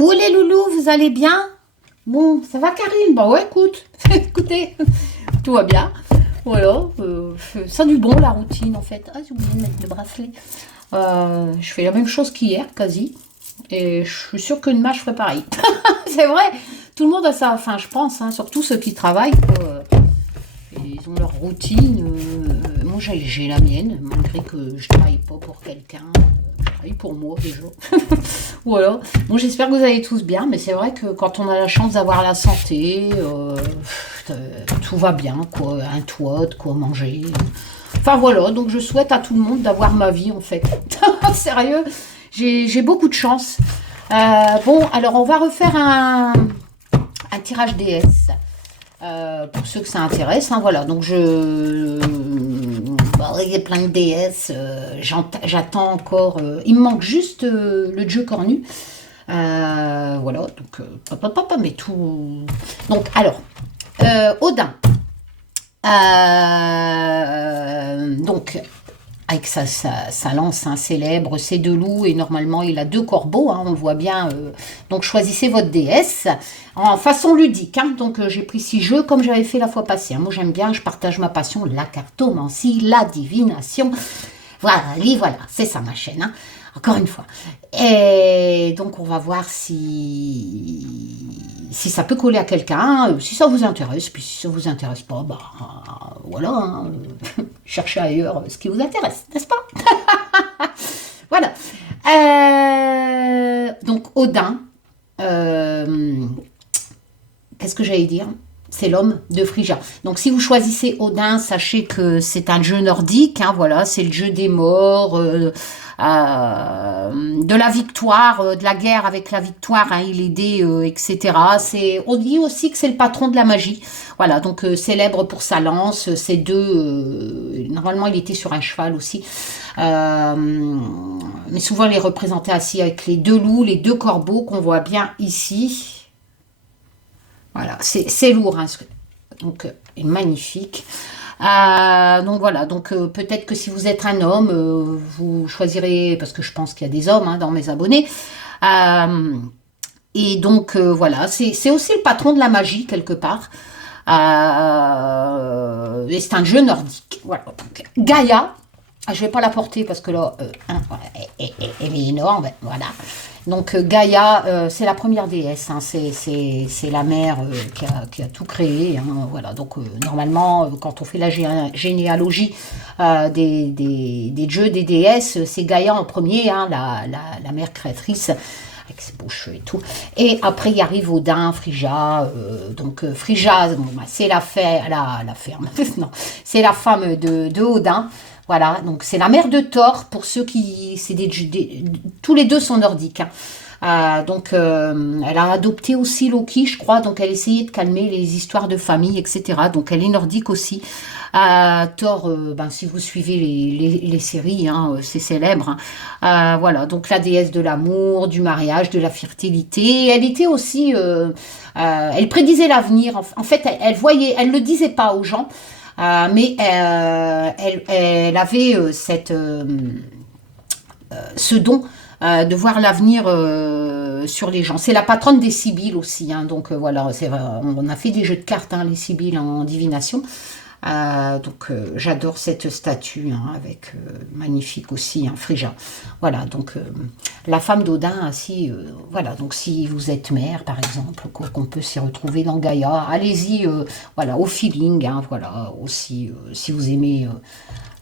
Coucou les loulous, vous allez bien? Bon, ça va Karine? Bah ouais, écoute, écoutez, tout va bien. Voilà, ça a du bon la routine en fait. Ah, j'ai oublié de mettre le bracelet. Je fais la même chose qu'hier, quasi. Et je suis sûre que demain je ferai pareil. C'est vrai, tout le monde a ça, enfin je pense, hein, surtout ceux qui travaillent, quoi. Ils ont leur routine. Moi j'ai la mienne, malgré que je travaille pas pour quelqu'un. Je travaille pour moi déjà. Voilà. Bon, j'espère que vous allez tous bien, mais c'est vrai que quand on a la chance d'avoir la santé, tout va bien, quoi. Un toit, de quoi manger. Enfin voilà, donc je souhaite à tout le monde d'avoir ma vie en fait. Sérieux, j'ai beaucoup de chance. Bon, alors on va refaire un tirage DS. Pour ceux que ça intéresse, hein, voilà, donc il y a plein de DS, j'attends encore, il me manque juste le jeu cornu, voilà, donc mais tout, donc alors, Odin, donc avec sa lance hein, célèbre, c'est deux loups et normalement il a deux corbeaux, hein, on le voit bien. Donc choisissez votre déesse en façon ludique. Hein, donc j'ai pris 6 jeux comme j'avais fait la fois passée. Hein. Moi j'aime bien, je partage ma passion, la cartomancie, la divination. Voilà, c'est ça ma chaîne. Hein. Encore une fois. Et donc on va voir si ça peut coller à quelqu'un, si ça vous intéresse, puis si ça vous intéresse pas, bah voilà, hein, cherchez ailleurs ce qui vous intéresse, n'est-ce pas? Voilà. Donc Odin, qu'est-ce que j'allais dire? C'est l'homme de Phrygia. Donc si vous choisissez Odin, sachez que c'est un jeu nordique, hein, voilà, c'est le jeu des morts, de la victoire, de la guerre avec la victoire, hein, il est aidé, etc. On dit aussi que c'est le patron de la magie. Voilà, donc célèbre pour sa lance, ses deux... normalement, il était sur un cheval aussi. Mais souvent, il est représenté assis avec les deux loups, les deux corbeaux qu'on voit bien ici. Voilà, c'est lourd, hein, donc magnifique. Donc voilà, donc peut-être que si vous êtes un homme, vous choisirez, parce que je pense qu'il y a des hommes hein, dans mes abonnés. Et donc voilà, c'est aussi le patron de la magie quelque part. Et c'est un jeu nordique. Voilà, donc, Gaïa. Je ne vais pas la porter parce que là, elle est énorme, voilà. Donc Gaïa, c'est la première déesse, hein, c'est la mère qui a tout créé, hein, voilà. Donc normalement, quand on fait la généalogie des dieux, des déesses, c'est Gaïa en premier, hein, la mère créatrice, avec ses beaux cheveux et tout. Et après, il arrive Odin, Phrygia, donc Phrygia, bon, bah, c'est la ferme, non, c'est la femme de Odin. Voilà, donc c'est la mère de Thor, pour ceux qui... tous les deux sont nordiques. Hein. Donc, elle a adopté aussi Loki, je crois, donc elle essayait de calmer les histoires de famille, etc. Donc, elle est nordique aussi. Thor, si vous suivez les séries, hein, c'est célèbre. Hein. Voilà, donc la déesse de l'amour, du mariage, de la fertilité. Elle était aussi... elle prédisait l'avenir. En fait, elle voyait, elle ne le disait pas aux gens. Mais elle avait ce don de voir l'avenir sur les gens. C'est la patronne des Sibylles aussi, hein, donc voilà, on a fait des jeux de cartes, hein, les Sibylles en divination. Donc j'adore cette statue hein, avec magnifique aussi hein, Phrygia. Voilà donc la femme d'Odin ainsi voilà donc si vous êtes mère par exemple qu'on peut s'y retrouver dans Gaïa, allez-y voilà au feeling hein, voilà aussi si vous aimez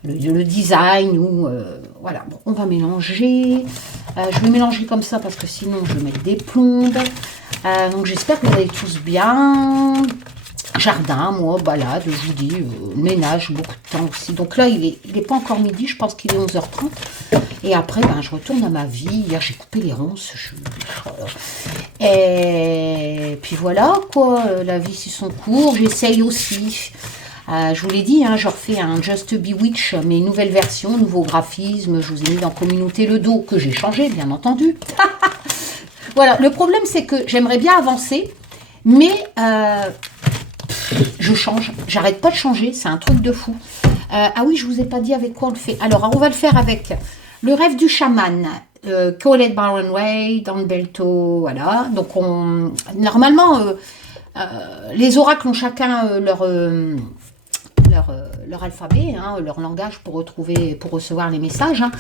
le design ou voilà bon, on va mélanger. Je vais mélanger comme ça parce que sinon je vais mettre des plombes. Donc j'espère que vous allez tous bien. Jardin, moi, balade, je vous dis, ménage, beaucoup de temps aussi. Donc là, il est pas encore midi, je pense qu'il est 11h30. Et après, je retourne à ma vie. Hier, j'ai coupé les ronces. Et puis voilà, quoi, la vie, c'est son cours. J'essaye aussi. Je vous l'ai dit, hein, je refais un Just Bewitch, mes nouvelles versions, nouveaux graphismes. Je vous ai mis dans Communauté le dos, que j'ai changé, bien entendu. Voilà, le problème, c'est que j'aimerais bien avancer, mais... je change, j'arrête pas de changer, c'est un truc de fou. Ah oui, je vous ai pas dit avec quoi on le fait. Alors, on va le faire avec le rêve du chaman, Colette Baron Way, Dan Belto, voilà. Donc, normalement, les oracles ont chacun leur alphabet, hein, leur langage pour recevoir les messages. Hein.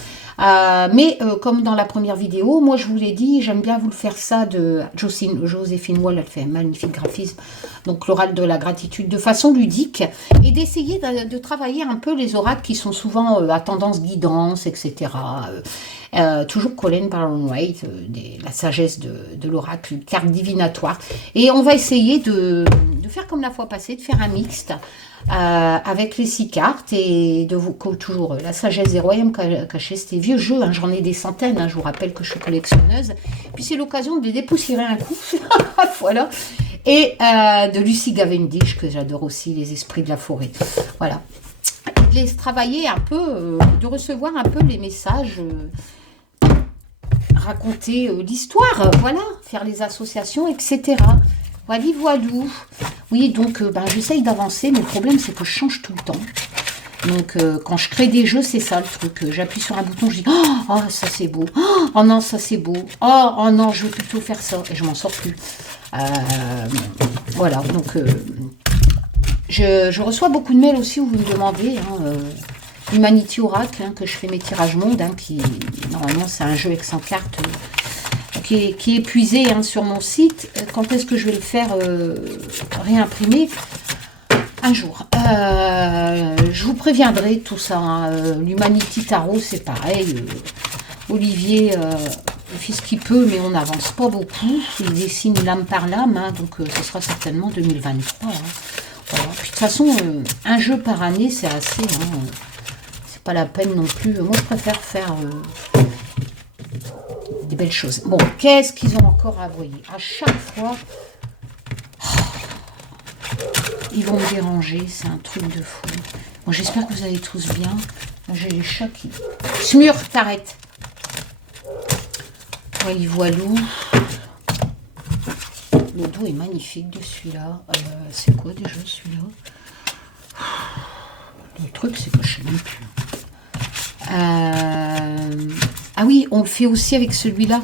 Mais comme dans la première vidéo, moi je vous l'ai dit, j'aime bien vous le faire ça de Joséphine Wall, elle fait un magnifique graphisme, donc l'oral de la gratitude de façon ludique, et d'essayer de travailler un peu les oracles qui sont souvent à tendance guidance, etc. Toujours Colin Baron White, la sagesse de l'oracle, carte divinatoire. Et on va essayer de faire comme la fois passée, de faire un mixte avec les 6 cartes et toujours la sagesse des royaumes cachés, c'était vieux jeu, hein, j'en ai des centaines, hein, je vous rappelle que je suis collectionneuse. Puis c'est l'occasion de les dépoussiérer un coup, voilà. Et de Lucy Cavendish, que j'adore aussi, les esprits de la forêt. Voilà. De les travailler un peu, de recevoir un peu les messages, raconter l'histoire, voilà, faire les associations, etc. Voilà, voilou. Oui, donc j'essaye d'avancer, mais le problème c'est que je change tout le temps. Donc quand je crée des jeux, c'est ça le truc. J'appuie sur un bouton, je dis oh ça c'est beau, oh non ça c'est beau, oh non je veux plutôt faire ça, et je m'en sors plus. Voilà, donc je reçois beaucoup de mails aussi où vous me demandez, Humanity Oracle, que je fais mes tirages monde, qui normalement c'est un jeu avec 100 cartes. Qui est épuisé sur mon site. Quand est-ce que je vais le faire réimprimer? Un jour. Je vous préviendrai tout ça. Hein. L'Humanity Tarot, c'est pareil. Olivier, il fait ce qu'il peut, mais on n'avance pas beaucoup. Il dessine lame par lame, donc ce sera certainement 2023. Hein. Voilà. Puis de toute façon, un jeu par année, c'est assez. C'est pas la peine non plus. Moi, je préfère faire... des belles choses. Bon, qu'est-ce qu'ils ont encore à broyer? À chaque fois, ils vont me déranger. C'est un truc de fou. Bon, j'espère que vous allez tous bien. J'ai les chats qui... Smur, t'arrêtes. Oui, voilou. Le dos est magnifique de celui-là. C'est quoi déjà celui-là? Le truc, c'est que je sais même plus. Ah oui, on le fait aussi avec celui-là.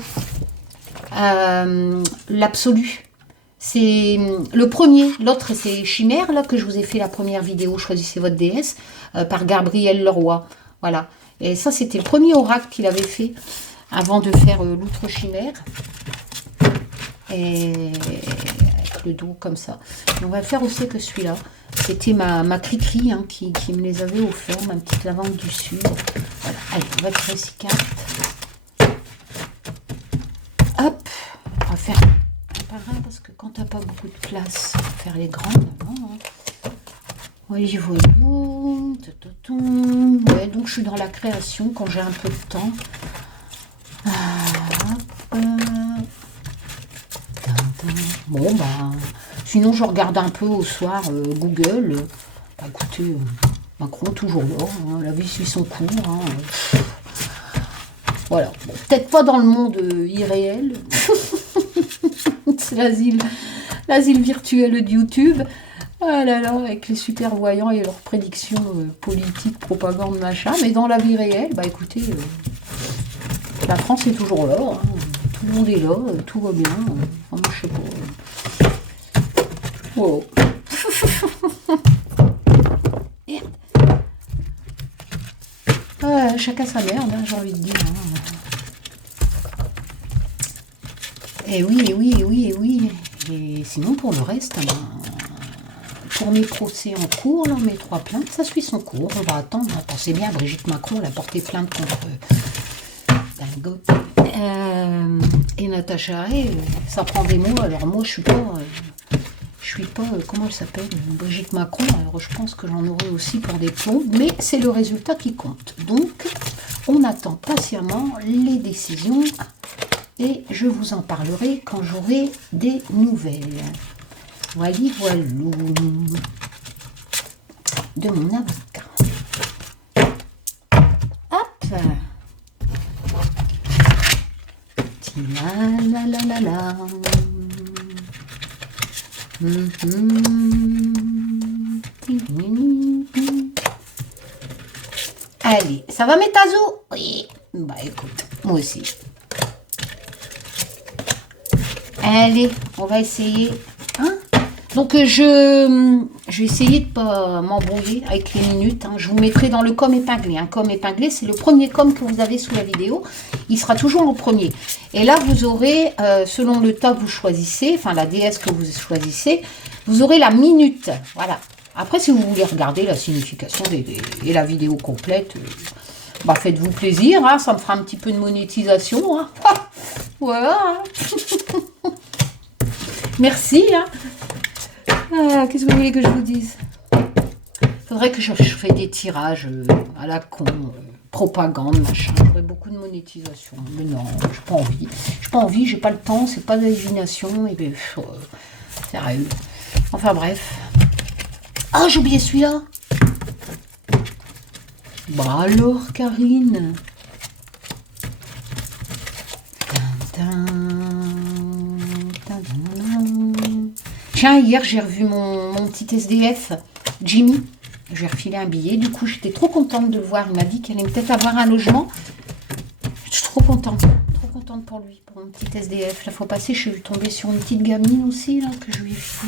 L'absolu. C'est le premier. L'autre, c'est Chimère, là, que je vous ai fait la première vidéo. Choisissez votre déesse, par Gabriel Leroy. Voilà. Et ça, c'était le premier oracle qu'il avait fait avant de faire l'outre Chimère. Et avec le dos comme ça. Et on va le faire aussi que celui-là. C'était ma cri-cri qui me les avait offert, ma petite lavande du sud. Voilà. Allez, on va tirer 6 cartes. Hop, on va faire un par un parce que quand t'as pas beaucoup de place, on va faire les grandes. Oui, j'y vois où. Ouais, donc je suis dans la création quand j'ai un peu de temps. Bon, sinon je regarde un peu au soir Google. Écoutez, Macron toujours là, la vie suit son cours. Voilà, bon, peut-être pas dans le monde irréel. C'est l'asile virtuel de YouTube. Ah là là, avec les super voyants et leurs prédictions politiques, propagande, machin. Mais dans la vie réelle, écoutez, la France est toujours là. Tout le monde est là, tout va bien. Moi, je sais pas. Wow. Merde. Chacun sa merde, j'ai envie de dire. Et oui. Et sinon, pour le reste, pour mes procès en cours, là, mes 3 plaintes, ça suit son cours. On va attendre. Pensez bien, Brigitte Macron, elle a porté plainte contre Dingo. Et Natacha Ray, ça prend des mots. Alors moi, je suis pas, comment elle s'appelle, Brigitte Macron. Alors je pense que j'en aurai aussi pour des plombs, mais c'est le résultat qui compte. Donc, on attend patiemment les décisions et je vous en parlerai quand j'aurai des nouvelles. Voilà, de mon avocat. Hop. La. Allez, ça va Métazo? Oui. Écoute, moi aussi. Allez, on va essayer. Hein? Donc, je vais essayer de ne pas m'embrouiller avec les minutes. Hein. Je vous mettrai dans le com épinglé. Un com épinglé, c'est le premier com que vous avez sous la vidéo. Il sera toujours en premier. Et là, vous aurez, selon le tas que vous choisissez, enfin la déesse que vous choisissez, vous aurez la minute. Voilà. Après, si vous voulez regarder la signification et la vidéo complète, bah, faites-vous plaisir. Hein. Ça me fera un petit peu de monétisation. Hein. Voilà. Hein. Merci. Hein. Ah, qu'est-ce que vous voulez que je vous dise? Faudrait que je fasse des tirages à la con, propagande, machin. J'aurais beaucoup de monétisation. Mais non, j'ai pas envie. J'ai pas envie, j'ai pas le temps, c'est pas de la divination. Et bien, sérieux. Enfin bref. Ah, j'ai oublié celui-là. Bah alors, Karine. Tiens, hier, j'ai revu mon petit SDF, Jimmy. J'ai refilé un billet. Du coup, j'étais trop contente de le voir. Il m'a dit qu'elle allait peut-être avoir un logement. Je suis trop contente. Trop contente pour lui, pour mon petit SDF. La fois passée, je suis tombée sur une petite gamine aussi, là, que je lui ai fait.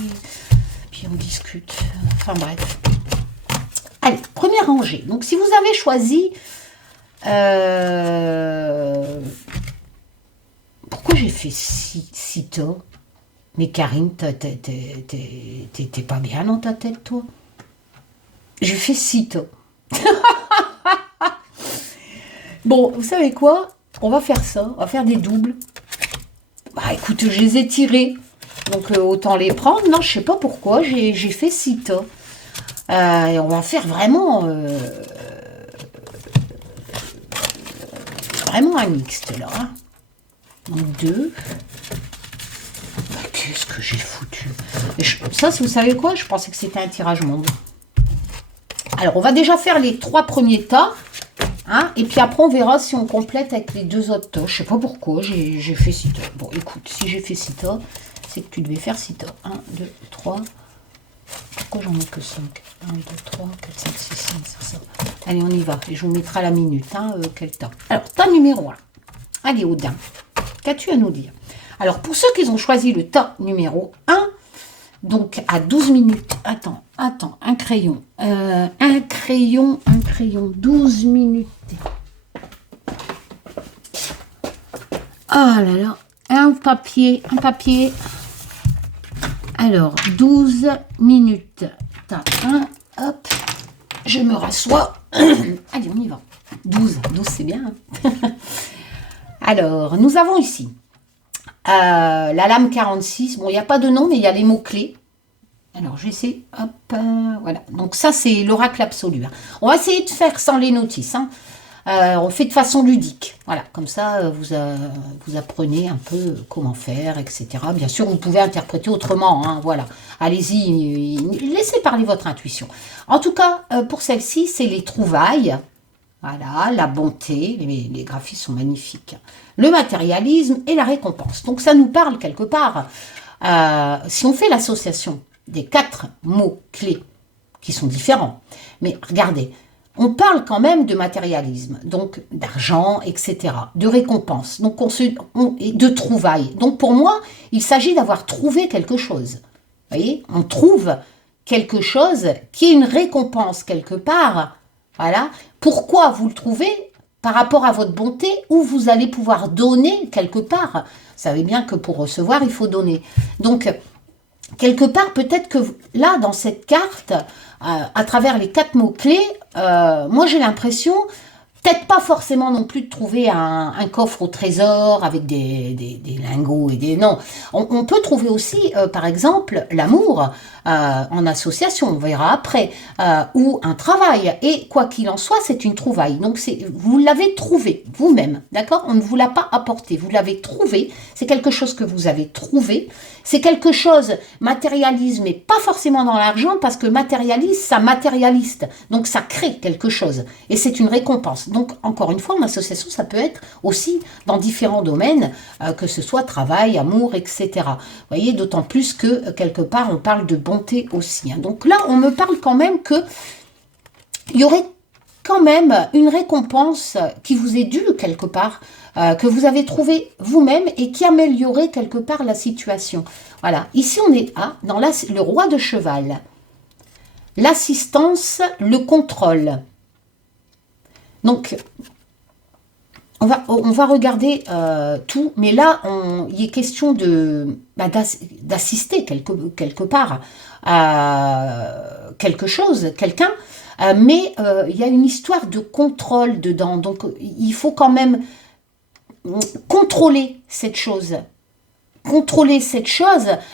Puis on discute. Enfin, bref. Allez, première rangée. Donc, si vous avez choisi... Pourquoi j'ai fait si tôt? Mais Karine, t'es pas bien dans ta tête, toi? J'ai fait si tôt. Bon, vous savez quoi? On va faire ça. On va faire des doubles. Bah, écoute, je les ai tirés. Donc, autant les prendre. Non, je sais pas pourquoi. J'ai fait si tôt. Et on va faire vraiment... vraiment un mixte, là. Hein. Donc, 2... Qu'est-ce que j'ai foutu? Ça, vous savez quoi? Je pensais que c'était un tirage monde. Alors, on va déjà faire les 3 premiers tas. Hein, et puis après, on verra si on complète avec les 2 autres tas. Je sais pas pourquoi j'ai fait 6 tas. Bon, écoute, si j'ai fait 6 tas, c'est que tu devais faire 6 tas. 1, 2, 3. Pourquoi j'en ai que 5? 1, 2, 3, 4, 5, 6, 5, c'est ça. Allez, on y va. Et je vous mettrai à la minute. Hein, quel tas? Alors, tas numéro 1. Allez, Odin. Qu'as-tu à nous dire? Alors, pour ceux qui ont choisi le tas numéro 1, donc à 12 minutes, attends, un crayon, 12 minutes. Oh là là, un papier. Alors, 12 minutes, tas 1, hop, je me rassois. Allez, on y va. 12 c'est bien. Hein. Alors, nous avons ici la lame 46. Bon, il n'y a pas de nom, mais il y a les mots-clés. Alors, j'essaie. Hop, voilà. Donc, ça, c'est l'oracle absolu. Hein. On va essayer de faire sans les notices. Hein. On fait de façon ludique. Voilà, comme ça, vous apprenez un peu comment faire, etc. Bien sûr, vous pouvez interpréter autrement. Hein, voilà. Allez-y, laissez parler votre intuition. En tout cas, pour celle-ci, c'est les trouvailles. Voilà, la bonté, les graphismes sont magnifiques. Le matérialisme et la récompense. Donc ça nous parle quelque part. Si on fait l'association des 4 mots-clés qui sont différents, mais regardez, on parle quand même de matérialisme, donc d'argent, etc., de récompense, donc et de trouvailles. Donc pour moi, il s'agit d'avoir trouvé quelque chose. Vous voyez, on trouve quelque chose qui est une récompense quelque part. Voilà. Pourquoi vous le trouvez? Par rapport à votre bonté, où vous allez pouvoir donner quelque part. Vous savez bien que pour recevoir, il faut donner. Donc, quelque part, peut-être que là, dans cette carte, à travers les 4 mots-clés, moi j'ai l'impression, peut-être pas forcément non plus de trouver un coffre au trésor avec des lingots et des... Non, on peut trouver aussi, par exemple, l'amour en association, on verra après, ou un travail. Et quoi qu'il en soit, c'est une trouvaille. Donc, vous l'avez trouvé vous-même, d'accord? On ne vous l'a pas apporté, vous l'avez trouvé. C'est quelque chose que vous avez trouvé. C'est quelque chose, matérialisme, mais pas forcément dans l'argent, parce que matérialiste, ça matérialiste. Donc, ça crée quelque chose. Et c'est une récompense. Donc, encore une fois, en association, ça peut être aussi dans différents domaines, que ce soit travail, amour, etc. Vous voyez, d'autant plus que, quelque part, on parle de bonté aussi. Hein. Donc là, on me parle quand même que il y aurait quand même une récompense qui vous est due, quelque part, que vous avez trouvé vous-même et qui améliorait quelque part la situation. Voilà, ici on est dans le roi de cheval. L'assistance, le contrôle. Donc, on va regarder tout, mais là, il est question d'assister quelque part à quelque chose, quelqu'un, mais il y a une histoire de contrôle dedans, donc il faut quand même contrôler cette chose,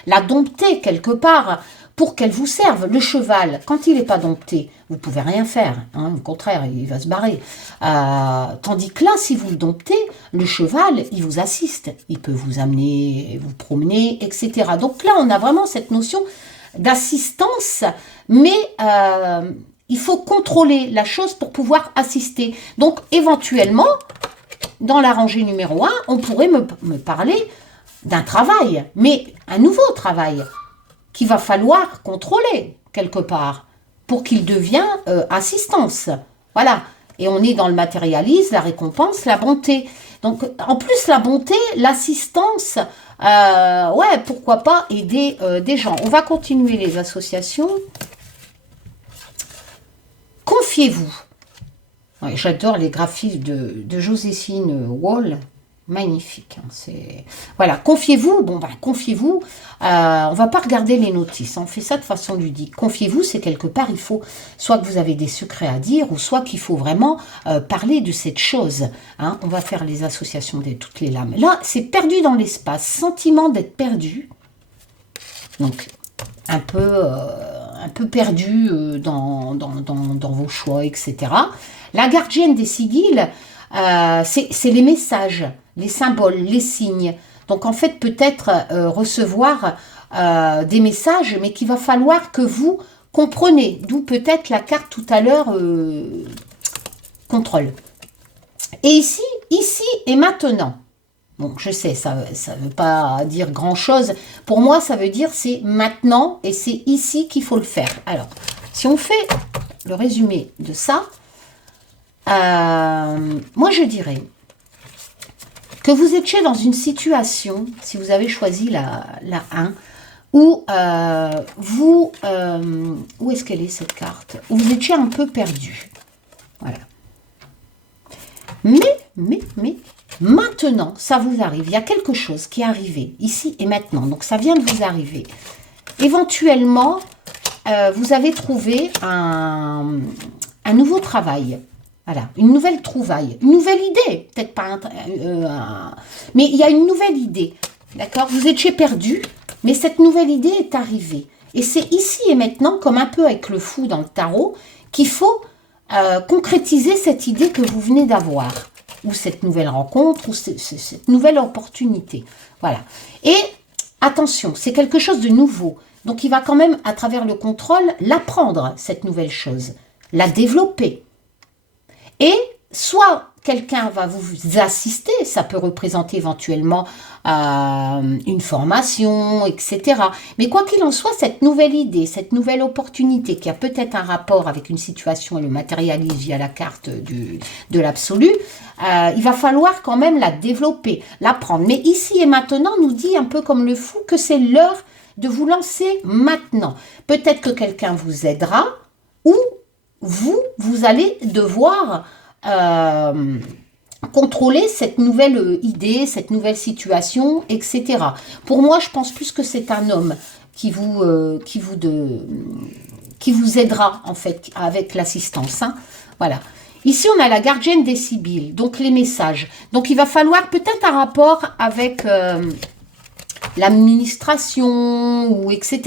la dompter quelque part, pour qu'elle vous serve. Le cheval, quand il n'est pas dompté, vous ne pouvez rien faire. Au contraire, il va se barrer. Tandis que là, si vous le domptez, le cheval, il vous assiste. Il peut vous amener, vous promener, etc. Donc là, on a vraiment cette notion d'assistance, mais il faut contrôler la chose pour pouvoir assister. Donc, éventuellement, dans la rangée numéro 1, on pourrait me parler d'un travail, mais un nouveau travail, qu'il va falloir contrôler quelque part pour qu'il devienne assistance. Voilà. Et on est dans le matérialisme, la récompense, la bonté. Donc, en plus, la bonté, l'assistance, ouais, pourquoi pas aider des gens. On va continuer les associations. Confiez-vous. Ouais, j'adore les graphismes de Joséphine Wall. Magnifique. Voilà, confiez-vous. Bon, ben, confiez-vous. On va pas regarder les notices. On fait ça de façon ludique. Confiez-vous, c'est quelque part, il faut soit que vous avez des secrets à dire, ou soit qu'il faut vraiment parler de cette chose. On va faire les associations de toutes les lames. Là, c'est perdu dans l'espace. Sentiment d'être perdu. Donc, un peu perdu dans vos choix, etc. La gardienne des sigils, c'est les messages, les symboles, les signes. Donc, en fait, peut-être recevoir des messages, mais qu'il va falloir que vous compreniez. D'où peut-être la carte tout à l'heure, contrôle. Et ici et maintenant. Bon, je sais, ça ne veut pas dire grand-chose. Pour moi, ça veut dire c'est maintenant et c'est ici qu'il faut le faire. Alors, si on fait le résumé de ça, moi, je dirais que vous étiez dans une situation, si vous avez choisi la 1, où où est-ce qu'elle est cette carte? Où vous étiez un peu perdu. Voilà. Mais, maintenant, ça vous arrive. Il y a quelque chose qui est arrivé, ici et maintenant. Donc, ça vient de vous arriver. Éventuellement, vous avez trouvé un nouveau travail. Voilà, une nouvelle trouvaille, une nouvelle idée, peut-être pas, mais il y a une nouvelle idée, d'accord? Vous étiez perdu, mais cette nouvelle idée est arrivée. Et c'est ici et maintenant, comme un peu avec le fou dans le tarot, qu'il faut concrétiser cette idée que vous venez d'avoir, ou cette nouvelle rencontre, ou cette nouvelle opportunité. Voilà. Et attention, c'est quelque chose de nouveau. Donc il va quand même, à travers le contrôle, l'apprendre, cette nouvelle chose, la développer. Et soit quelqu'un va vous assister, ça peut représenter éventuellement une formation, etc. Mais quoi qu'il en soit, cette nouvelle idée, cette nouvelle opportunité qui a peut-être un rapport avec une situation et le matérialise via la carte de l'absolu, il va falloir quand même la développer, l'apprendre. Mais ici et maintenant, nous dit un peu comme le fou que c'est l'heure de vous lancer maintenant. Peut-être que quelqu'un vous aidera ou vous allez devoir contrôler cette nouvelle idée, cette nouvelle situation, etc. Pour moi, je pense plus que c'est un homme qui vous aidera, en fait, avec l'assistance. Voilà. Ici, on a la gardienne des Sibylles, donc les messages. Donc, il va falloir peut-être un rapport avec l'administration, ou etc.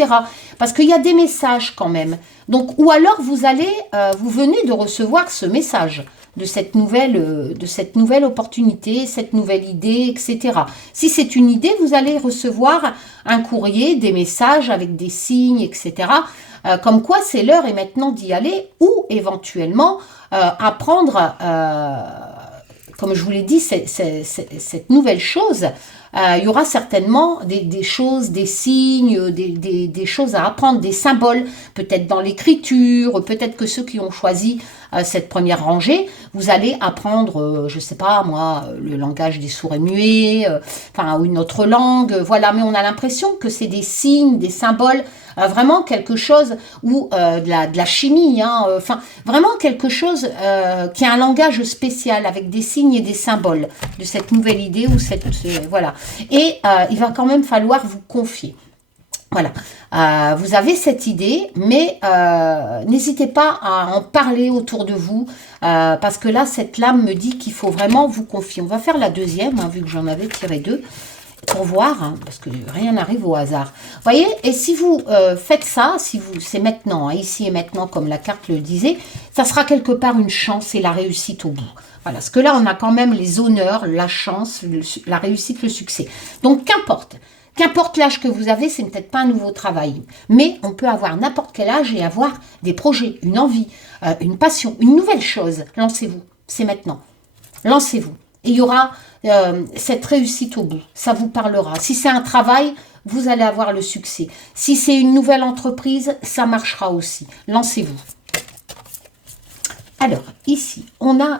Parce qu'il y a des messages quand même. Donc, ou alors, vous venez de recevoir ce message de cette nouvelle opportunité, cette nouvelle idée, etc. Si c'est une idée, vous allez recevoir un courrier, des messages avec des signes, etc. Comme quoi, c'est l'heure et maintenant d'y aller, ou éventuellement apprendre, comme je vous l'ai dit, cette nouvelle chose il y aura certainement des choses, des signes, des choses à apprendre, des symboles, peut-être dans l'écriture, peut-être que ceux qui ont choisi cette première rangée, vous allez apprendre, je sais pas moi, le langage des sourds et muets, enfin une autre langue, voilà, mais on a l'impression que c'est des signes, des symboles, vraiment quelque chose, ou de la chimie, hein, enfin vraiment quelque chose qui a un langage spécial avec des signes et des symboles de cette nouvelle idée, ou voilà. Et il va quand même falloir vous confier. Voilà, vous avez cette idée, mais n'hésitez pas à en parler autour de vous, parce que là, cette lame me dit qu'il faut vraiment vous confier. On va faire la deuxième, hein, vu que j'en avais tiré deux, pour voir, hein, parce que rien n'arrive au hasard. Vous voyez, et si vous faites ça, si vous, c'est maintenant, hein, ici et maintenant, comme la carte le disait, ça sera quelque part une chance et la réussite au bout. Voilà, parce que là, on a quand même les honneurs, la chance, la réussite, le succès. Donc, qu'importe. Qu'importe l'âge que vous avez, c'est peut-être pas un nouveau travail. Mais on peut avoir n'importe quel âge et avoir des projets, une envie, une passion, une nouvelle chose. Lancez-vous, c'est maintenant. Lancez-vous. Et il y aura cette réussite au bout. Ça vous parlera. Si c'est un travail, vous allez avoir le succès. Si c'est une nouvelle entreprise, ça marchera aussi. Lancez-vous. Alors, ici, on a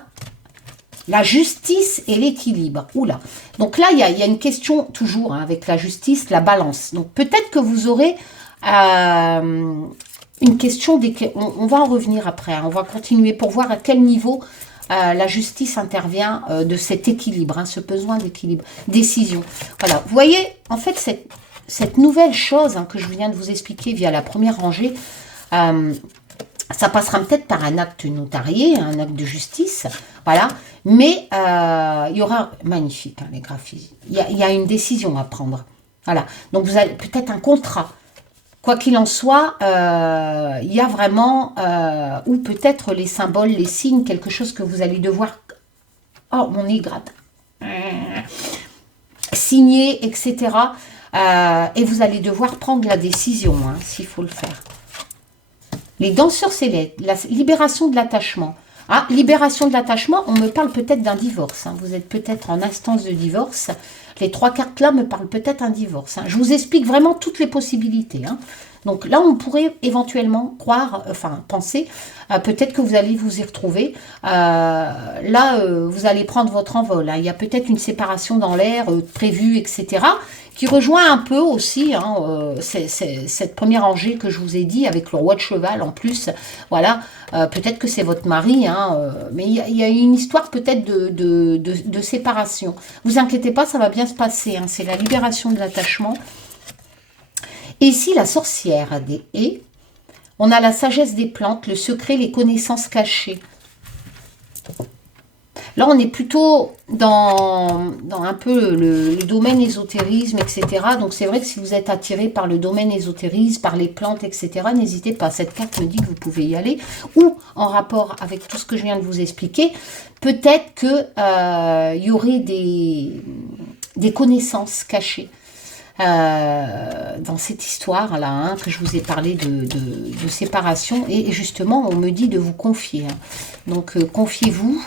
la justice et l'équilibre. Oula. Donc là, il y a une question toujours, hein, avec la justice, la balance. Donc peut-être que vous aurez une question. On va en revenir après. Hein, on va continuer pour voir à quel niveau la justice intervient de cet équilibre, hein, ce besoin d'équilibre. Décision. Voilà. Vous voyez, en fait, cette nouvelle chose, hein, que je viens de vous expliquer via la première rangée, ça passera peut-être par un acte notarié, un acte de justice, voilà. Mais il y aura, magnifique, hein, les graphismes, il y a une décision à prendre. Voilà. Donc vous avez peut-être un contrat. Quoi qu'il en soit, il y a vraiment, ou peut-être les symboles, les signes, quelque chose que vous allez devoir, oh mon nez gratte, signer, etc. Et vous allez devoir prendre la décision, hein, s'il faut le faire. Les danseurs célèbres, la libération de l'attachement. Ah, libération de l'attachement, on me parle peut-être d'un divorce. Hein. Vous êtes peut-être en instance de divorce. Les trois cartes là me parlent peut-être d'un divorce. Hein. Je vous explique vraiment toutes les possibilités. Hein. Donc là, on pourrait éventuellement croire, penser, peut-être que vous allez vous y retrouver. Vous allez prendre votre envol. Hein. Il y a peut-être une séparation dans l'air prévue, etc., qui rejoint un peu aussi, hein, cette première rangée que je vous ai dit, avec le roi de cheval en plus. Voilà, peut-être que c'est votre mari, hein, mais il y a une histoire peut-être de séparation. Vous inquiétez pas, ça va bien se passer. Hein, c'est la libération de l'attachement. Et ici, la sorcière des haies, on a la sagesse des plantes, le secret, les connaissances cachées. Là, on est plutôt dans un peu le domaine ésotérisme, etc. Donc, c'est vrai que si vous êtes attiré par le domaine ésotérisme, par les plantes, etc., n'hésitez pas. Cette carte me dit que vous pouvez y aller. Ou, en rapport avec tout ce que je viens de vous expliquer, peut-être qu'il y aurait des connaissances cachées. Dans cette histoire-là, hein, que je vous ai parlé de séparation. Et justement, on me dit de vous confier. Hein. Donc, confiez-vous.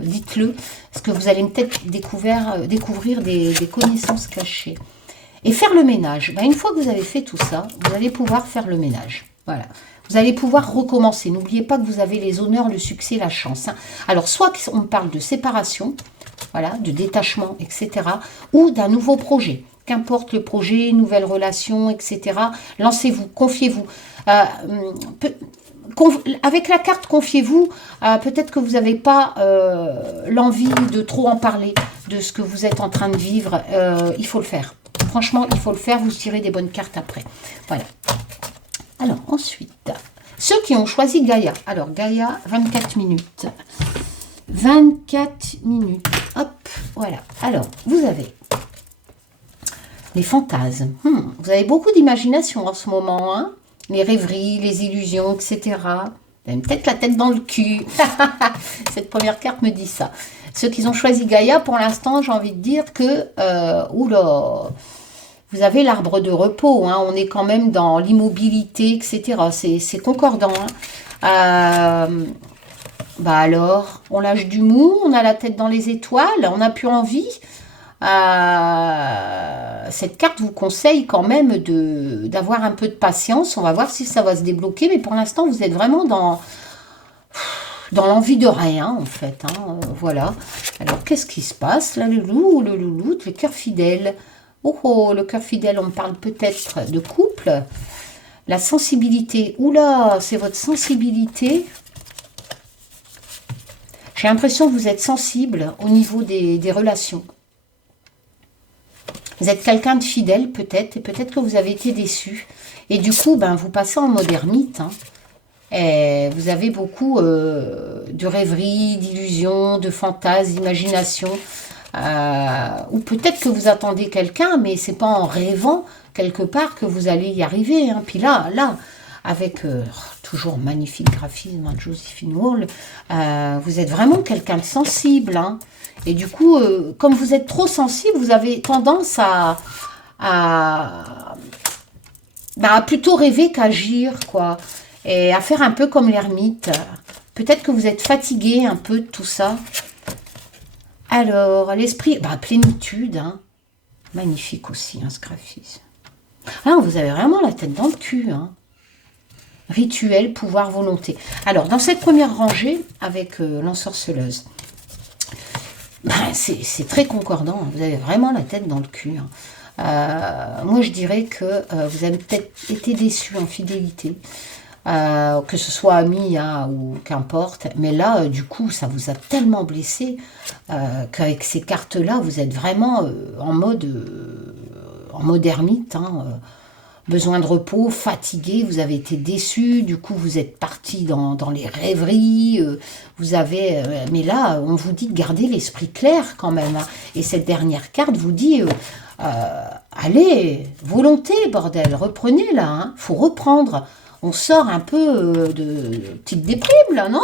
Dites-le, parce que vous allez peut-être découvrir des connaissances cachées. Et faire le ménage. Ben, une fois que vous avez fait tout ça, vous allez pouvoir faire le ménage. Voilà. Vous allez pouvoir recommencer. N'oubliez pas que vous avez les honneurs, le succès, la chance. Hein. Alors, soit on parle de séparation, voilà, de détachement, etc., ou d'un nouveau projet. Qu'importe le projet, nouvelle relation, etc. Lancez-vous, confiez-vous. Avec la carte confiez-vous, peut-être que vous n'avez pas l'envie de trop en parler de ce que vous êtes en train de vivre. Il faut le faire. Franchement, il faut le faire. Vous tirez des bonnes cartes après. Voilà. Alors, ensuite, ceux qui ont choisi Gaïa. Alors, Gaïa, 24 minutes. 24 minutes. Hop, voilà. Alors, vous avez les fantasmes. Vous avez beaucoup d'imagination en ce moment, hein. Les rêveries, les illusions, etc. Vous avez peut-être la tête dans le cul. Cette première carte me dit ça. Ceux qui ont choisi Gaïa, pour l'instant, j'ai envie de dire que... oula, vous avez l'arbre de repos. Hein, on est quand même dans l'immobilité, etc. C'est concordant. Hein. Bah alors, on lâche du mou, on a la tête dans les étoiles, on n'a plus envie. cette carte vous conseille quand même d'avoir un peu de patience. On va voir si ça va se débloquer, mais pour l'instant, vous êtes vraiment dans l'envie de rien, en fait. Hein, voilà. Alors, qu'est-ce qui se passe là, le loup, le louloute, le cœur fidèle. Oh, oh, le cœur fidèle, on me parle peut-être de couple. La sensibilité. Oula, c'est votre sensibilité. J'ai l'impression que vous êtes sensible au niveau des relations. Vous êtes quelqu'un de fidèle, peut-être, et peut-être que vous avez été déçu. Et du coup, ben, vous passez en mode ermite, hein. Et vous avez beaucoup de rêveries, d'illusions, de fantasmes, d'imagination. Ou peut-être que vous attendez quelqu'un, mais c'est pas en rêvant quelque part que vous allez y arriver. Hein. Puis là, avec toujours magnifique graphisme de Joséphine Wall, vous êtes vraiment quelqu'un de sensible. Hein. Et du coup, comme vous êtes trop sensible, vous avez tendance à plutôt rêver qu'agir, quoi. Et à faire un peu comme l'ermite. Peut-être que vous êtes fatigué un peu de tout ça. Alors, l'esprit, plénitude, hein. Magnifique aussi, hein, ce graphisme. Ah, vous avez vraiment la tête dans le cul, hein. Rituel, pouvoir, volonté. Alors, dans cette première rangée, avec l'ensorceleuse, c'est très concordant, hein. Vous avez vraiment la tête dans le cul, hein. Moi, je dirais que vous avez peut-être été déçu en fidélité. Que ce soit ami, hein, ou qu'importe, mais là, du coup, ça vous a tellement blessé qu'avec ces cartes-là, vous êtes vraiment en mode ermite, hein, besoin de repos, fatigué, vous avez été déçu, du coup, vous êtes parti dans les rêveries, vous avez... mais là, on vous dit de garder l'esprit clair quand même, hein, et cette dernière carte vous dit... allez, volonté, bordel, reprenez là, hein, faut reprendre. On sort un peu de petite déprime, là, non?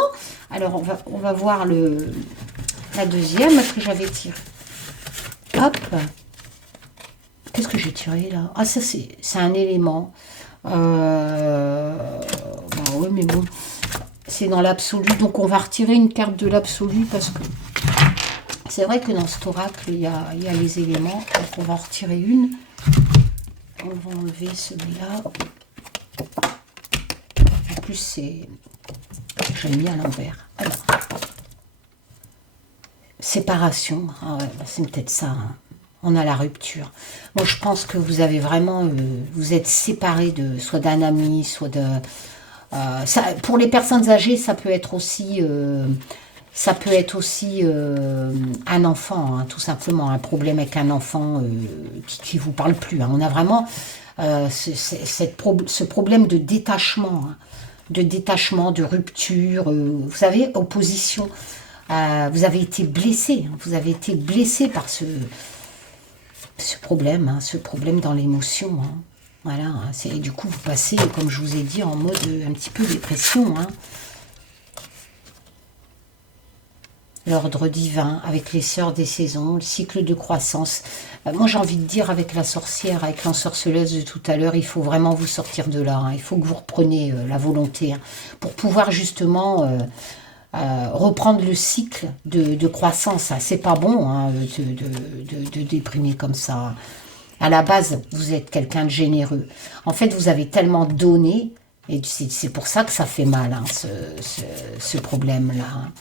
Alors, on va voir la deuxième que j'avais tirée. Hop. Qu'est-ce que j'ai tiré, là? Ah, ça, c'est un élément. Oui, mais bon, c'est dans l'absolu. Donc, on va retirer une carte de l'absolu parce que c'est vrai que dans cet oracle, il y a les éléments. Donc, on va en retirer une. On va enlever celui-là. En plus, c'est... J'ai mis à l'envers. Alors, séparation. Ah ouais, c'est peut-être ça. Hein. On a la rupture. Moi, je pense que vous avez vraiment... vous êtes séparés soit d'un ami, soit de... ça, pour les personnes âgées, ça peut être aussi... un enfant, hein, tout simplement. Un problème avec un enfant qui ne vous parle plus. Hein. On a vraiment ce problème de détachement, hein. De détachement, de rupture, vous savez, opposition. Vous avez été blessé, hein, vous avez été blessé par ce problème, hein, ce problème dans l'émotion. Hein. Voilà, hein, du coup, vous passez, comme je vous ai dit, en mode un petit peu dépression. Hein. L'ordre divin, avec les sœurs des saisons, le cycle de croissance. Moi, j'ai envie de dire, avec la sorcière, avec l'ensorceleuse de tout à l'heure, il faut vraiment vous sortir de là. Hein. Il faut que vous repreniez la volonté, hein, pour pouvoir justement reprendre le cycle de croissance. Hein. C'est pas bon, hein, de déprimer comme ça. À la base, vous êtes quelqu'un de généreux. En fait, vous avez tellement donné, et c'est pour ça que ça fait mal, hein, ce problème-là. Hein.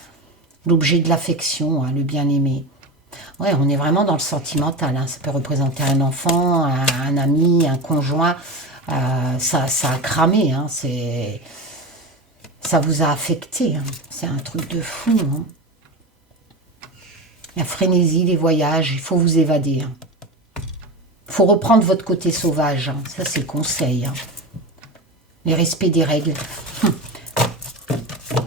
L'objet de l'affection, hein, le bien-aimé. Ouais, on est vraiment dans le sentimental. Hein. Ça peut représenter un enfant, un ami, un conjoint. Ça a cramé. Hein. Ça vous a affecté. Hein. C'est un truc de fou. Hein. La frénésie, les voyages, il faut vous évader. Hein. Il faut reprendre votre côté sauvage. Hein. Ça, c'est le conseil. Hein. Le respect des règles.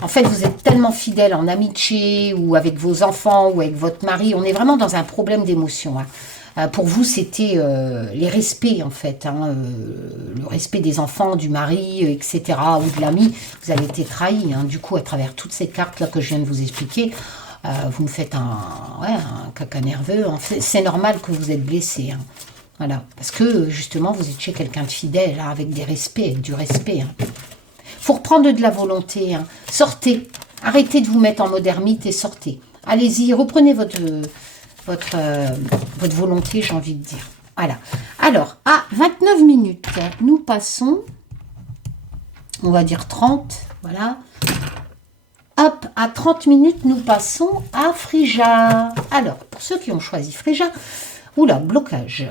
En fait, vous êtes tellement fidèle en amitié ou avec vos enfants ou avec votre mari. On est vraiment dans un problème d'émotion. Hein. Pour vous, c'était les respects, en fait. Hein, le respect des enfants, du mari, etc. ou de l'ami. Vous avez été trahi. Hein. Du coup, à travers toutes ces cartes-là que je viens de vous expliquer, vous me faites un caca nerveux. En fait, c'est normal que vous êtes blessé. Hein. Voilà. Parce que, justement, vous étiez quelqu'un de fidèle, hein, avec des respects, avec du respect. Hein. Faut reprendre de la volonté. Hein. Sortez. Arrêtez de vous mettre en mode ermite et sortez. Allez-y, reprenez votre volonté, j'ai envie de dire. Voilà. Alors, à 29 minutes, nous passons, on va dire 30, voilà. Hop, à 30 minutes, nous passons à Frija. Alors, pour ceux qui ont choisi Frija, oula, blocage.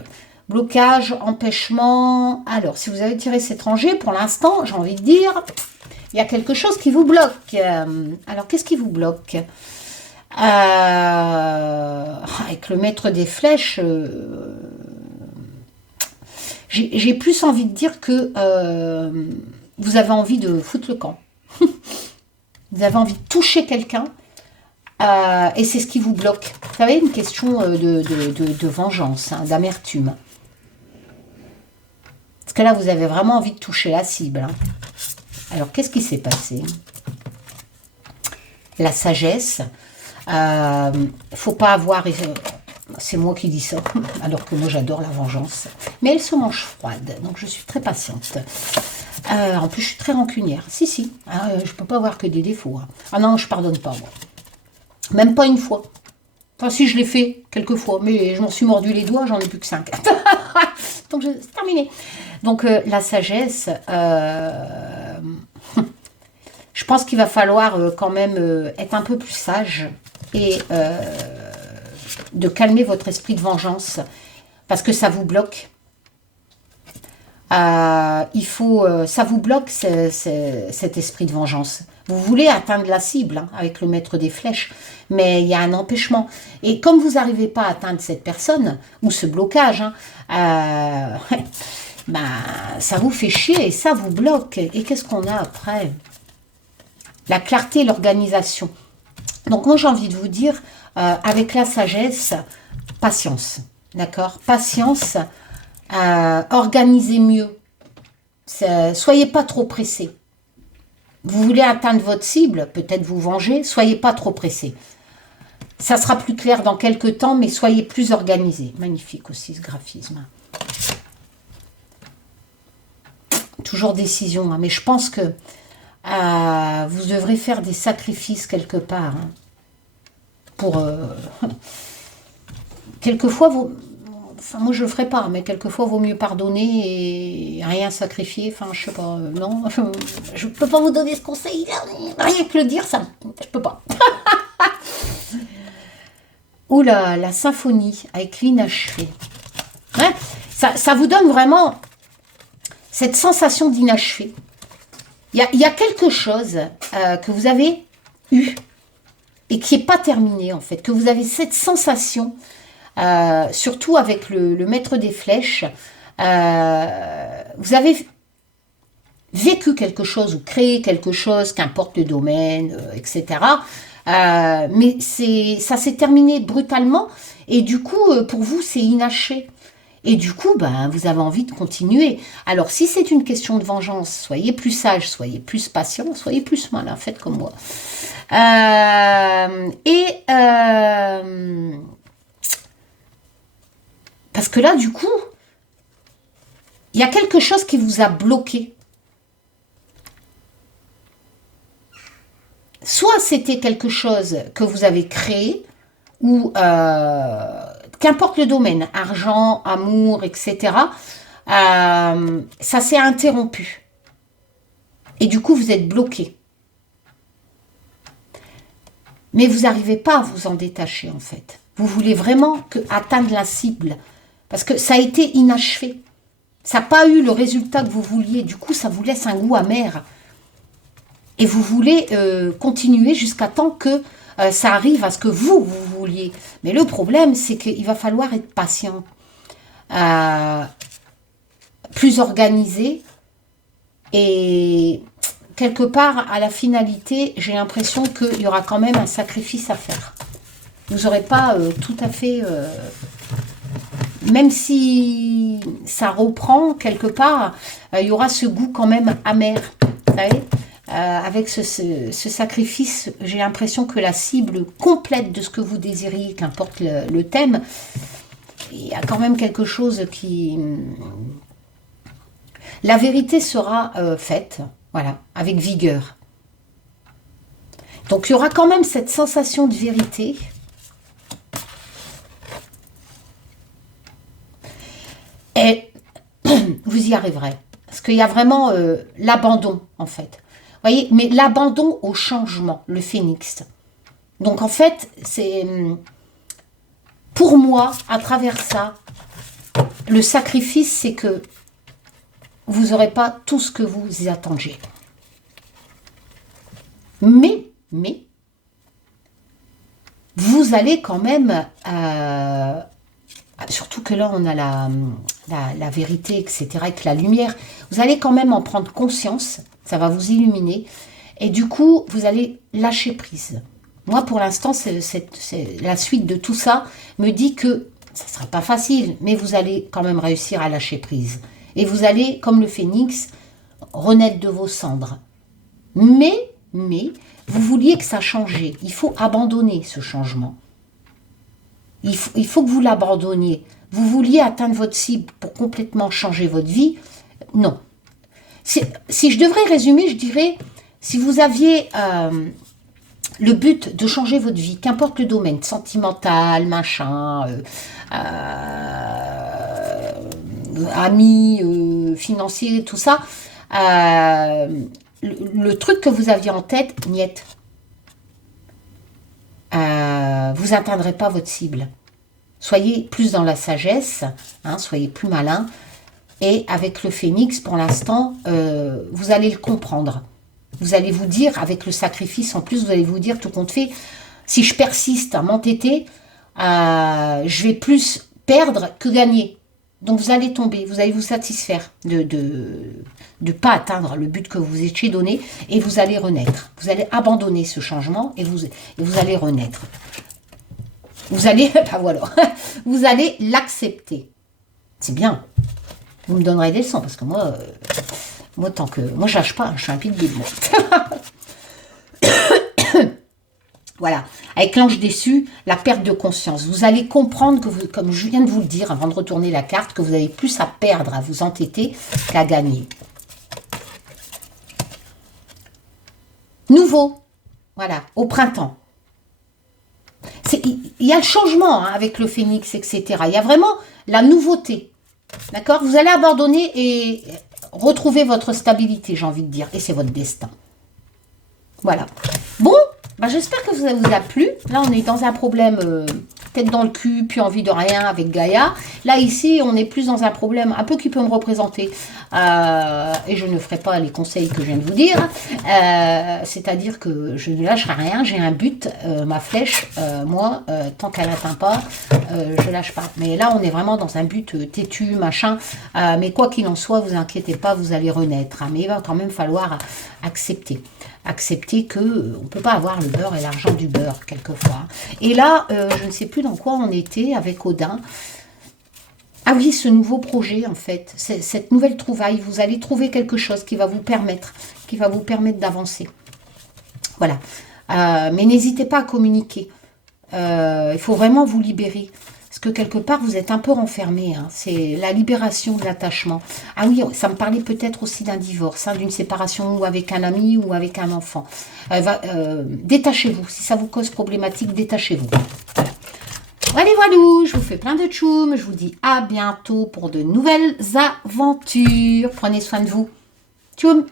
Blocage, empêchement. Alors, si vous avez tiré cet étranger, pour l'instant, j'ai envie de dire, il y a quelque chose qui vous bloque. Alors, qu'est-ce qui vous bloque? Avec le maître des flèches, j'ai plus envie de dire que vous avez envie de foutre le camp. Vous avez envie de toucher quelqu'un et c'est ce qui vous bloque. Vous savez, une question de vengeance, hein, d'amertume. Parce que là, vous avez vraiment envie de toucher la cible. Hein. Alors, qu'est-ce qui s'est passé? La sagesse. Faut pas avoir... C'est moi qui dis ça, alors que moi j'adore la vengeance. Mais elle se mange froide, donc je suis très patiente. En plus, je suis très rancunière. Si, je peux pas avoir que des défauts. Hein. Ah non, je pardonne pas, moi. Même pas une fois. Enfin, si, je l'ai fait quelques fois, mais je m'en suis mordu les doigts, j'en ai plus que 5. Donc, c'est terminé. Donc, la sagesse... je pense qu'il va falloir quand même être un peu plus sage et de calmer votre esprit de vengeance parce que ça vous bloque. Ça vous bloque cet esprit de vengeance. Vous voulez atteindre la cible hein, avec le maître des flèches, mais il y a un empêchement. Et comme vous n'arrivez pas à atteindre cette personne, ou ce blocage, hein, ça vous fait chier et ça vous bloque. Et qu'est-ce qu'on a après? La clarté, l'organisation. Donc moi j'ai envie de vous dire, avec la sagesse, patience. D'accord? Patience, organisez mieux. Soyez pas trop pressés. Vous voulez atteindre votre cible, peut-être vous venger, soyez pas trop pressés. Ça sera plus clair dans quelques temps, mais soyez plus organisés. Magnifique aussi ce graphisme. Toujours décision, hein, mais je pense que vous devrez faire des sacrifices quelque part. Hein, pour... quelquefois, enfin, moi je le ferai pas, mais quelquefois, vaut mieux pardonner et rien sacrifier. Enfin, je sais pas, non. Je peux pas vous donner ce conseil. Rien que le dire, ça, je peux pas. Oula, la symphonie avec l'inachevé. Hein, ça vous donne vraiment cette sensation d'inachevé. Il y a quelque chose que vous avez eu et qui n'est pas terminé en fait, que vous avez cette sensation, surtout avec le maître des flèches, vous avez vécu quelque chose ou créé quelque chose, qu'importe le domaine, etc. Mais ça s'est terminé brutalement et du coup, pour vous, c'est inachevé. Et du coup, vous avez envie de continuer. Alors, si c'est une question de vengeance, soyez plus sage, soyez plus patient, soyez plus malin, faites comme moi. Parce que là, du coup, il y a quelque chose qui vous a bloqué. Soit c'était quelque chose que vous avez créé, ou qu'importe le domaine, argent, amour, etc., ça s'est interrompu. Et du coup, vous êtes bloqué. Mais vous n'arrivez pas à vous en détacher, en fait. Vous voulez vraiment atteindre la cible. Parce que ça a été inachevé. Ça n'a pas eu le résultat que vous vouliez. Du coup, ça vous laisse un goût amer. Et vous voulez continuer jusqu'à temps que ça arrive à ce que vous vouliez. Mais le problème, c'est qu'il va falloir être patient. Plus organisé. Et quelque part, à la finalité, j'ai l'impression qu'il y aura quand même un sacrifice à faire. Vous n'aurez pas tout à fait... même si ça reprend quelque part, il y aura ce goût quand même amer. Vous savez, avec ce sacrifice, j'ai l'impression que la cible complète de ce que vous désiriez, qu'importe le thème, il y a quand même quelque chose qui... La vérité sera faite, voilà, avec vigueur. Donc il y aura quand même cette sensation de vérité. vous y arriverez. Parce qu'il y a vraiment l'abandon, en fait. Vous voyez, mais l'abandon au changement, le phénix. Donc, en fait, c'est... Pour moi, à travers ça, le sacrifice, c'est que vous n'aurez pas tout ce que vous y attendiez. Mais, vous allez quand même... surtout que là, on a la vérité, etc., avec la lumière. Vous allez quand même en prendre conscience. Ça va vous illuminer. Et du coup, vous allez lâcher prise. Moi, pour l'instant, la suite de tout ça me dit que ça ne sera pas facile, mais vous allez quand même réussir à lâcher prise. Et vous allez, comme le phénix, renaître de vos cendres. Mais, vous vouliez que ça changeait. Il faut abandonner ce changement. Il faut que vous l'abandonniez. Vous vouliez atteindre votre cible pour complètement changer votre vie. Non. Si je devrais résumer, je dirais, si vous aviez le but de changer votre vie, qu'importe le domaine, sentimental, machin, amis, financier, tout ça, le truc que vous aviez en tête, niet. Vous n'atteindrez pas votre cible. Soyez plus dans la sagesse, hein, soyez plus malin. Et avec le phénix, pour l'instant, vous allez le comprendre. Vous allez vous dire, avec le sacrifice en plus, vous allez vous dire, tout compte fait, si je persiste à m'entêter, je vais plus perdre que gagner. Donc vous allez tomber, vous allez vous satisfaire de ne pas atteindre le but que vous étiez donné et vous allez renaître. Vous allez abandonner ce changement et vous allez renaître. Vous allez, ben voilà, vous allez l'accepter. C'est bien. Vous me donnerez des leçons parce que moi je lâche pas, je suis un pitbull. Voilà, avec l'ange déçu, la perte de conscience. Vous allez comprendre que, vous, comme je viens de vous le dire avant de retourner la carte, que vous avez plus à perdre, à vous entêter qu'à gagner. Nouveau, voilà, au printemps. Il y a le changement hein, avec le phénix, etc. Il y a vraiment la nouveauté. D'accord? Vous allez abandonner et retrouver votre stabilité, j'ai envie de dire. Et c'est votre destin. Voilà. Bon, bah j'espère que ça vous a plu. Là, on est dans un problème tête dans le cul, puis envie de rien avec Gaïa. Là, ici, on est plus dans un problème un peu qui peut me représenter. Et je ne ferai pas les conseils que je viens de vous dire. C'est-à-dire que je ne lâcherai rien. J'ai un but, ma flèche, moi, tant qu'elle n'atteint pas, je lâche pas. Mais là, on est vraiment dans un but têtu, machin. Mais quoi qu'il en soit, vous inquiétez pas, vous allez renaître. Hein. Mais il va quand même falloir accepter. Accepter que on ne peut pas avoir le beurre et l'argent du beurre, quelquefois. Et là, je ne sais plus dans quoi on était avec Odin. Ah oui, ce nouveau projet, en fait, cette nouvelle trouvaille, vous allez trouver quelque chose qui va vous permettre d'avancer. Voilà. Mais n'hésitez pas à communiquer. Il faut vraiment vous libérer. Parce que quelque part, vous êtes un peu renfermé. Hein. C'est la libération de l'attachement. Ah oui, ça me parlait peut-être aussi d'un divorce, hein, d'une séparation ou avec un ami ou avec un enfant. Détachez-vous. Si ça vous cause problématique, détachez-vous. Voilà. Allez, voilà, je vous fais plein de tchoum. Je vous dis à bientôt pour de nouvelles aventures. Prenez soin de vous. Tchoum.